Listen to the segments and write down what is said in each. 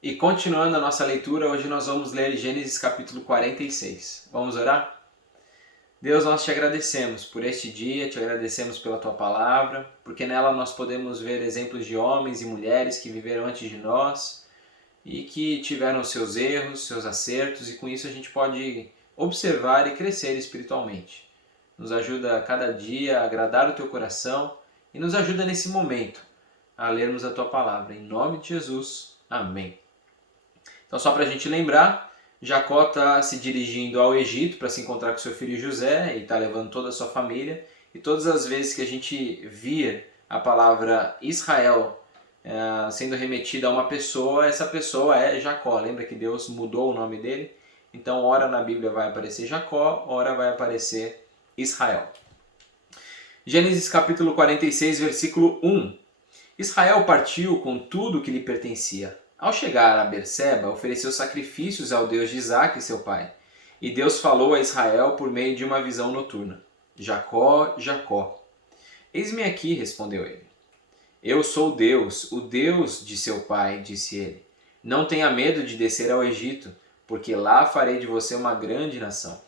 E continuando a nossa leitura, hoje nós vamos ler Gênesis capítulo 46. Vamos orar? Deus, nós te agradecemos por este dia, te agradecemos pela tua palavra, porque nela nós podemos ver exemplos de homens e mulheres que viveram antes de nós e que tiveram seus erros, seus acertos, e com isso a gente pode observar e crescer espiritualmente. Nos ajuda a cada dia a agradar o teu coração e nos ajuda nesse momento a lermos a tua palavra. Em nome de Jesus, amém. Então, só para a gente lembrar, Jacó está se dirigindo ao Egito para se encontrar com seu filho José e está levando toda a sua família. E todas as vezes que a gente via a palavra Israel sendo remetida a uma pessoa, essa pessoa é Jacó. Lembra que Deus mudou o nome dele? Então, ora na Bíblia vai aparecer Jacó, ora vai aparecer Israel. Gênesis capítulo 46, versículo 1. Israel partiu com tudo o que lhe pertencia. Ao chegar a Berseba, ofereceu sacrifícios ao Deus de Isaque, seu pai. E Deus falou a Israel por meio de uma visão noturna. Jacó, Jacó. Eis-me aqui, respondeu ele. Eu sou Deus, o Deus de seu pai, disse ele. Não tenha medo de descer ao Egito, porque lá farei de você uma grande nação.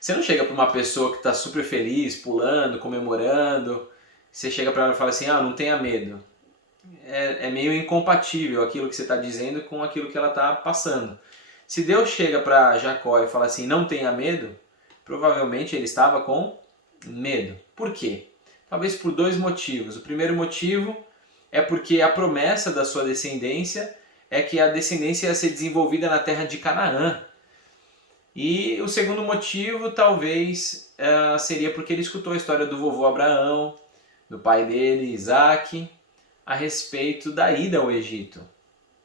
Você não chega para uma pessoa que está super feliz, pulando, comemorando, você chega para ela e fala assim, não tenha medo. É meio incompatível aquilo que você está dizendo com aquilo que ela está passando. Se Deus chega para Jacó e fala assim, não tenha medo, provavelmente ele estava com medo. Por quê? Talvez por dois motivos. O primeiro motivo é porque a promessa da sua descendência é que a descendência ia ser desenvolvida na terra de Canaã. E o segundo motivo talvez seria porque ele escutou a história do vovô Abraão, do pai dele, Isaque, a respeito da ida ao Egito.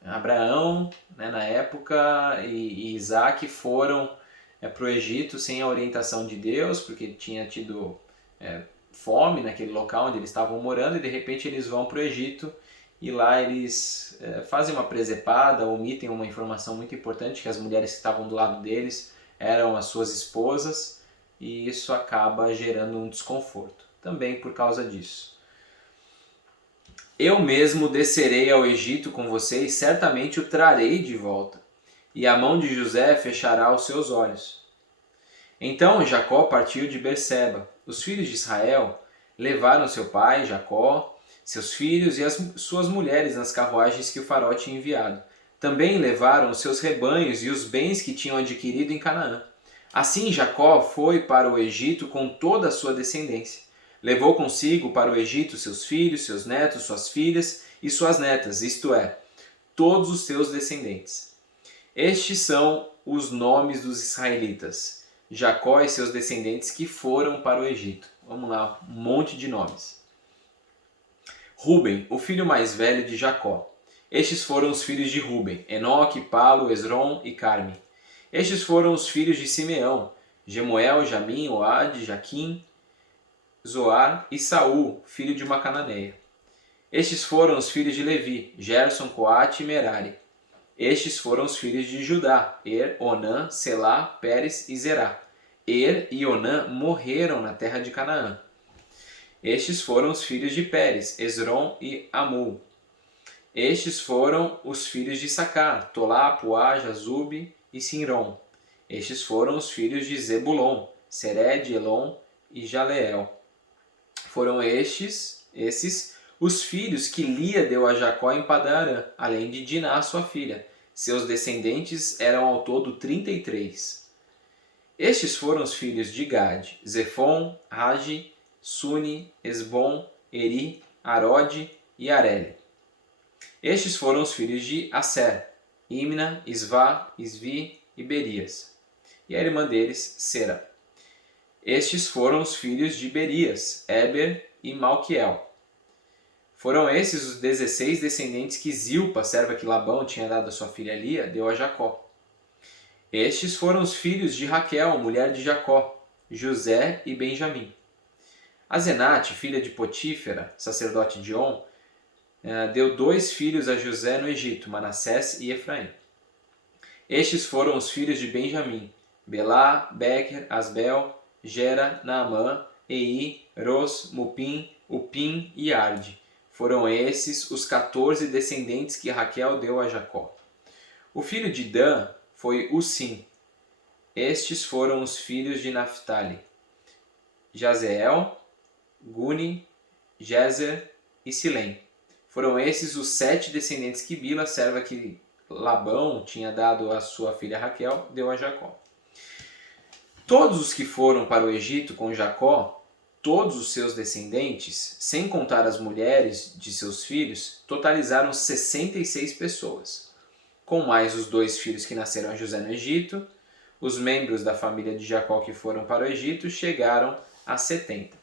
Abraão, na época, e Isaac foram para o Egito sem a orientação de Deus, porque tinha tido fome naquele local onde eles estavam morando, e de repente eles vão para o Egito e lá eles fazem uma presepada, omitem uma informação muito importante, que as mulheres que estavam do lado deles eram as suas esposas, e isso acaba gerando um desconforto, também por causa disso. Eu mesmo descerei ao Egito com você e certamente o trarei de volta, e a mão de José fechará os seus olhos. Então Jacó partiu de Berseba. Os filhos de Israel levaram seu pai, Jacó, seus filhos e as suas mulheres nas carruagens que o faraó tinha enviado. Também levaram os seus rebanhos e os bens que tinham adquirido em Canaã. Assim Jacó foi para o Egito com toda a sua descendência. Levou consigo para o Egito seus filhos, seus netos, suas filhas e suas netas, isto é, todos os seus descendentes. Estes são os nomes dos israelitas, Jacó e seus descendentes que foram para o Egito. Vamos lá, um monte de nomes. Ruben, o filho mais velho de Jacó. Estes foram os filhos de Ruben, Enoque, Palo, Esrom e Carme. Estes foram os filhos de Simeão, Gemuel, Jamim, Oade, Jaquim, Zoar e Saul, filho de uma cananeia. Estes foram os filhos de Levi, Gerson, Coate e Merari. Estes foram os filhos de Judá, Onã, Selá, Pérez e Zerá. E Onã morreram na terra de Canaã. Estes foram os filhos de Pérez, Esrom e Amul. Estes foram os filhos de Sacar, Tolá, Puá, Jazube e Sinrom. Estes foram os filhos de Zebulon, Sered, Elon e Jaleel. Foram esses, os filhos que Lia deu a Jacó em Padarã, além de Diná, sua filha. Seus descendentes eram ao todo 33. Estes foram os filhos de Gade, Zefon, Ragi, Suni, Esbom, Eri, Arode e Areli. Estes foram os filhos de Aser, Imna, Isvá, Isvi e Berias. E a irmã deles, Sera. Estes foram os filhos de Berias, Eber e Malquiel. Foram esses os 16 descendentes que Zilpa, serva que Labão tinha dado a sua filha Lia, deu a Jacó. Estes foram os filhos de Raquel, mulher de Jacó, José e Benjamim. Azenate, filha de Potífera, sacerdote de On, deu 2 filhos a José no Egito, Manassés e Efraim. Estes foram os filhos de Benjamim, Belá, Bequer, Asbel, Gera, Naamã, Ei, Ros, Mupim, Upim e Arde. Foram esses os 14 descendentes que Raquel deu a Jacó. O filho de Dan foi Usim. Estes foram os filhos de Naphtali: Jazeel, Guni, Jezer e Silém. Foram esses os 7 descendentes que Bila, serva que Labão tinha dado a sua filha Raquel, deu a Jacó. Todos os que foram para o Egito com Jacó, todos os seus descendentes, sem contar as mulheres de seus filhos, totalizaram 66 pessoas. Com mais os 2 filhos que nasceram a José no Egito, os membros da família de Jacó que foram para o Egito chegaram a 70.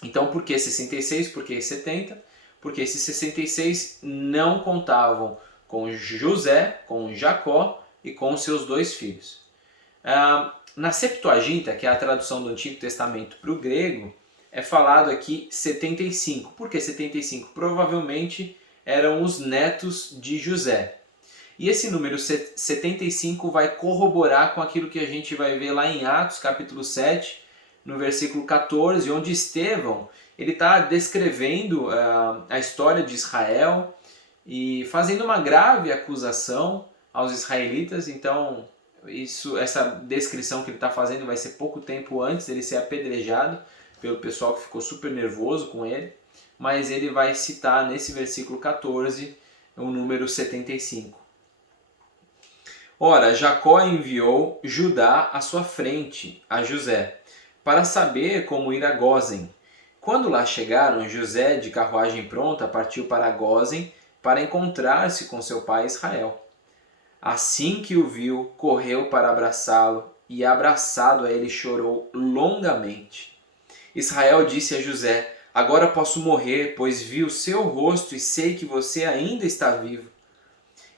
Então, por que 66? Por que 70? Porque esses 66 não contavam com José, com Jacó e com seus 2 filhos. Na Septuaginta, que é a tradução do Antigo Testamento para o grego, é falado aqui 75. Por que 75? Provavelmente eram os netos de José. E esse número 75 vai corroborar com aquilo que a gente vai ver lá em Atos, capítulo 7, no versículo 14, onde Estevão está descrevendo a história de Israel e fazendo uma grave acusação aos israelitas. Então, essa descrição que ele está fazendo vai ser pouco tempo antes dele ser apedrejado pelo pessoal que ficou super nervoso com ele, mas ele vai citar nesse versículo 14 o número 75. Ora, Jacó enviou Judá à sua frente, a José, para saber como ir a Gósen. Quando lá chegaram, José, de carruagem pronta, partiu para Gósen para encontrar-se com seu pai Israel. Assim que o viu, correu para abraçá-lo e, abraçado a ele, chorou longamente. Israel disse a José: Agora posso morrer, pois vi o seu rosto e sei que você ainda está vivo.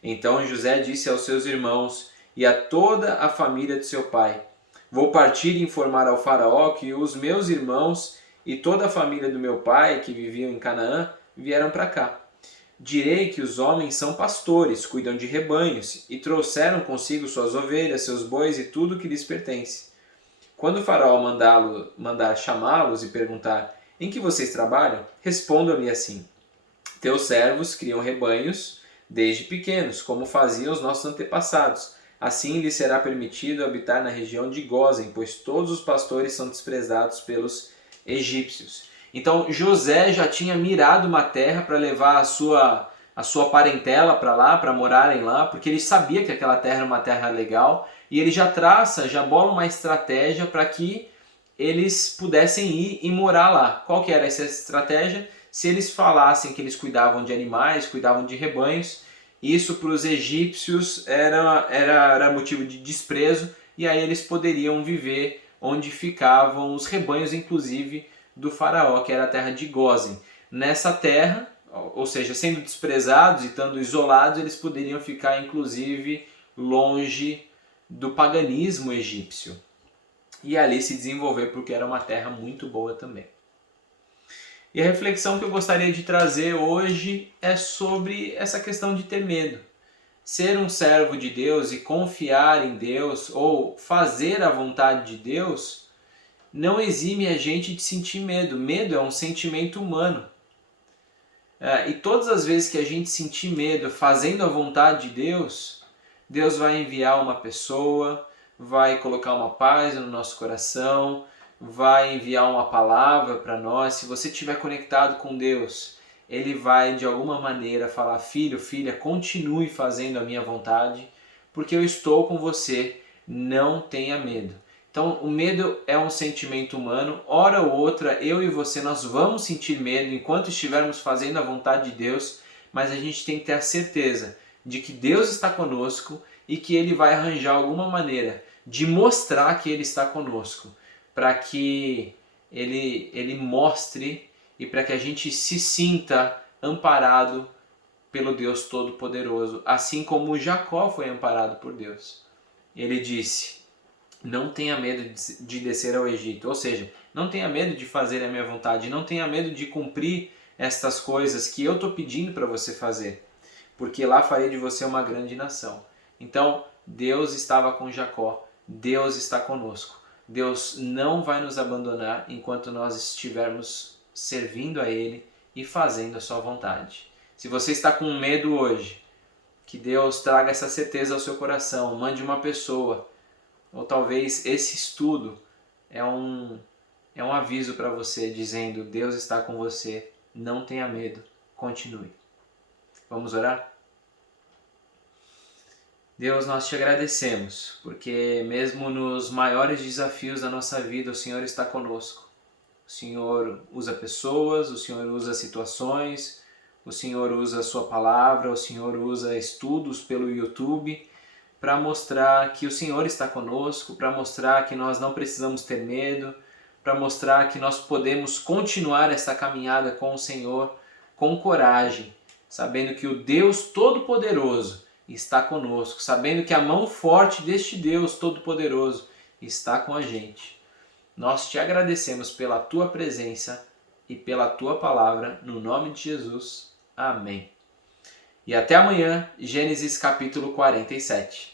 Então José disse aos seus irmãos e a toda a família de seu pai: Vou partir e informar ao faraó que os meus irmãos e toda a família do meu pai, que viviam em Canaã, vieram para cá. Direi que os homens são pastores, cuidam de rebanhos, e trouxeram consigo suas ovelhas, seus bois e tudo o que lhes pertence. Quando o faraó mandar chamá-los e perguntar: Em que vocês trabalham? Respondam-lhe assim: Teus servos criam rebanhos desde pequenos, como faziam os nossos antepassados. Assim lhes será permitido habitar na região de Gósen, pois todos os pastores são desprezados pelos egípcios. Então José já tinha mirado uma terra para levar a sua parentela para lá, para morarem lá, porque ele sabia que aquela terra era uma terra legal, e ele já bola uma estratégia para que eles pudessem ir e morar lá. Qual que era essa estratégia? Se eles falassem que eles cuidavam de animais, cuidavam de rebanhos, isso para os egípcios era motivo de desprezo, e aí eles poderiam viver onde ficavam os rebanhos, inclusive do faraó, que era a terra de Gósen. Nessa terra, ou seja, sendo desprezados e estando isolados, eles poderiam ficar inclusive longe do paganismo egípcio e ali se desenvolver, porque era uma terra muito boa também. E a reflexão que eu gostaria de trazer hoje é sobre essa questão de ter medo. Ser um servo de Deus e confiar em Deus, ou fazer a vontade de Deus, não exime a gente de sentir medo. Medo é um sentimento humano. E todas as vezes que a gente sentir medo fazendo a vontade de Deus, Deus vai enviar uma pessoa, vai colocar uma paz no nosso coração, vai enviar uma palavra para nós. Se você estiver conectado com Deus, Ele vai de alguma maneira falar: filho, filha, continue fazendo a minha vontade, porque eu estou com você, não tenha medo. Então o medo é um sentimento humano, hora ou outra eu e você nós vamos sentir medo enquanto estivermos fazendo a vontade de Deus, mas a gente tem que ter a certeza de que Deus está conosco e que Ele vai arranjar alguma maneira de mostrar que Ele está conosco, para que Ele mostre e para que a gente se sinta amparado pelo Deus Todo-Poderoso, assim como Jacó foi amparado por Deus. Ele disse: não tenha medo de descer ao Egito, ou seja, não tenha medo de fazer a minha vontade, não tenha medo de cumprir estas coisas que eu estou pedindo para você fazer, porque lá farei de você uma grande nação. Então, Deus estava com Jacó, Deus está conosco. Deus não vai nos abandonar enquanto nós estivermos servindo a Ele e fazendo a sua vontade. Se você está com medo hoje, que Deus traga essa certeza ao seu coração, mande uma pessoa, ou talvez esse estudo é um aviso para você dizendo: Deus está com você, não tenha medo, continue. Vamos orar? Deus, nós te agradecemos, porque mesmo nos maiores desafios da nossa vida, o Senhor está conosco. O Senhor usa pessoas, o Senhor usa situações, o Senhor usa a sua palavra, o Senhor usa estudos pelo YouTube para mostrar que o Senhor está conosco, para mostrar que nós não precisamos ter medo, para mostrar que nós podemos continuar essa caminhada com o Senhor com coragem, sabendo que o Deus Todo-Poderoso está conosco, sabendo que a mão forte deste Deus Todo-Poderoso está com a gente. Nós te agradecemos pela tua presença e pela tua palavra, no nome de Jesus. Amém. E até amanhã, Gênesis capítulo 47.